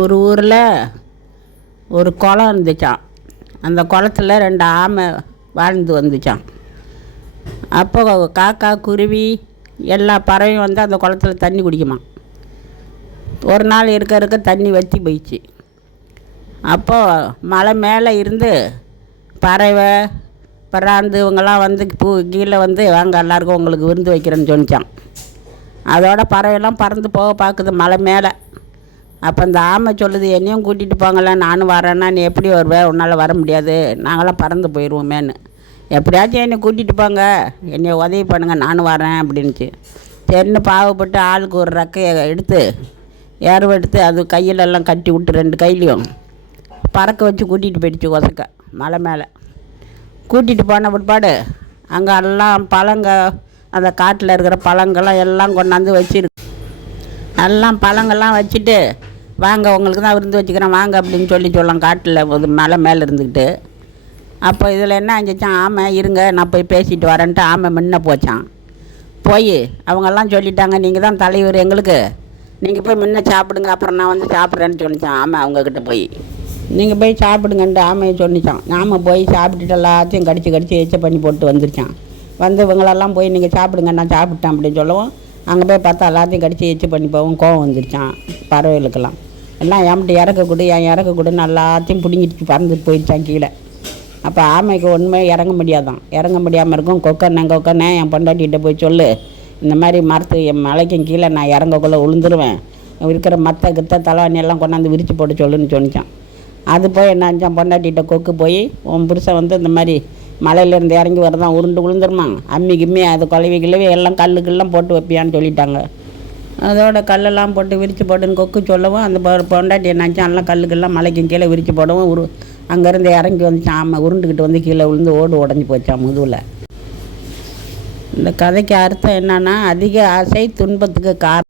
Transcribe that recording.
ஒரு ஊரில் ஒரு குளம் இருந்துச்சான். அந்த குளத்துல 2 ஆமை வாழ்ந்து வந்துச்சான். அப்போ காக்கா, குருவி எல்லா பறவையும் வந்து அந்த குளத்துல தண்ணி குடிக்குமா. ஒரு நாள் இருக்க தண்ணி வற்றி போயிடுச்சு. அப்போது மலை மேலே இருந்து பறவை, பராந்து இவங்கெல்லாம் வந்து கீழே வந்து வாங்க எல்லாருக்கும் உங்களுக்கு விருந்து வைக்கிறேன்னு சொன்னிச்சான். அதோட பறவைலாம் பறந்து போக பார்க்குது மலை மேலே. அப்போ அந்த ஆமை சொல்லுது, என்னையும் கூட்டிகிட்டு போங்களேன், நானும் வரேன்னா நீ எப்படி வருவேன், உன்னால் வர முடியாது, நாங்களாம் பறந்து போயிடுவோமேன்னு. எப்படியாச்சும் என்னை கூட்டிகிட்டு போங்க, என்னை உதவி பண்ணுங்கள், நானும் வரேன் அப்படின்னுச்சு. சரின்னு பாவப்பட்டு ஆளுக்கு ஒரு ரெக்கையை எடுத்து ஏறுவெடுத்து அது கையிலெல்லாம் கட்டி விட்டு 2 கையிலையும் பறக்க வச்சு கூட்டிகிட்டு போயிடுச்சு உசக்க மலை மேலே. கூட்டிகிட்டு போன பிற்பாடு அங்கே எல்லாம் அந்த காட்டில் இருக்கிற பழங்கள்லாம் எல்லாம் கொண்டாந்து வச்சிருக்கு. எல்லாம் பழங்கள்லாம் வச்சுட்டு, வாங்க உங்களுக்கு தான் விருந்து வச்சுக்கிறேன் வாங்க அப்படின்னு சொல்லலாம் காட்டில் ஒரு மலை மேலே இருந்துக்கிட்டு. அப்போ இதில் என்ன ஆச்சுச்சான், ஆமை இருங்க நான் போய் பேசிட்டு வரேன்ட்டு ஆமை முன்ன போச்சான். போய் அவங்கெல்லாம் சொல்லிட்டாங்க, நீங்கள் தான் தலைவர் எங்களுக்கு, நீங்கள் போய் முன்ன சாப்பிடுங்க, அப்புறம் நான் வந்து சாப்பிட்றேன்னு சொன்னிச்சான் ஆமை. அவங்கக்கிட்ட போய் நீங்கள் போய் சாப்பிடுங்கன்ட்டு ஆமையை சொன்னிச்சான். ஆமை போய் சாப்பிட்டுட்டு எல்லாத்தையும் கடிச்சு எச்ச பண்ணி போட்டு வந்துருச்சான். வந்து இவங்களெல்லாம் போய் நீங்கள் சாப்பிடுங்க நான் சாப்பிட்டேன் அப்படின்னு சொல்லவும், அங்கே போய் பார்த்தா எல்லாத்தையும் கடிச்சு எச்சு பண்ணி போகவும் கோவம் வந்துருச்சான் பறவைகளுக்கெல்லாம். எல்லாம் என்கிட்ட இறக்கக்கூடுன்னு எல்லாத்தையும் பிடுங்கிட்டு பறந்துட்டு போயிடுச்சான் கீழே. அப்போ ஆமைக்கு ஒன்றுமே இறங்க முடியாதான். இறங்க முடியாமல் இருக்கும். கொக்கண்ணே என் பொண்டாட்டிகிட்ட போய் சொல்லு, இந்த மாதிரி என் மலைக்கும் கீழே நான் இறங்கக்குள்ளே விழுந்துருவேன், இருக்கிற மற்ற தலைவாணி எல்லாம் கொண்டாந்து விரித்து போட்டு சொல்லுன்னு சொன்னிச்சான். அது போய் என்ன ஆச்சான், பொண்டாட்டிகிட்ட கொக்கு போய் உன் புருஷன் வந்து இந்த மாதிரி மலையிலேருந்து இறங்கி வரதான் உருண்டு விழுந்துருமா, கிம்மி அது கிழவி எல்லாம் கல்லுக்கெல்லாம் போட்டு வைப்பியான்னு சொல்லிட்டாங்க. அதோட கல்லெல்லாம் போட்டு விரித்து போட்டுன்னு கொக்கு சொல்லவும், அந்த பொண்டாட்டி என்னாச்சும் எல்லாம் கல்லுக்கெல்லாம் மலைக்கும் கீழே விரித்து போடவும் அங்கேருந்து இறங்கி வந்துச்சான் ஆமை. உருண்டுக்கிட்டு வந்து கீழே விழுந்து உடஞ்சி போச்சான் முதுவில். இந்த கதைக்கு அர்த்தம் என்னன்னா, அதிக ஆசை துன்பத்துக்கு காரணம்.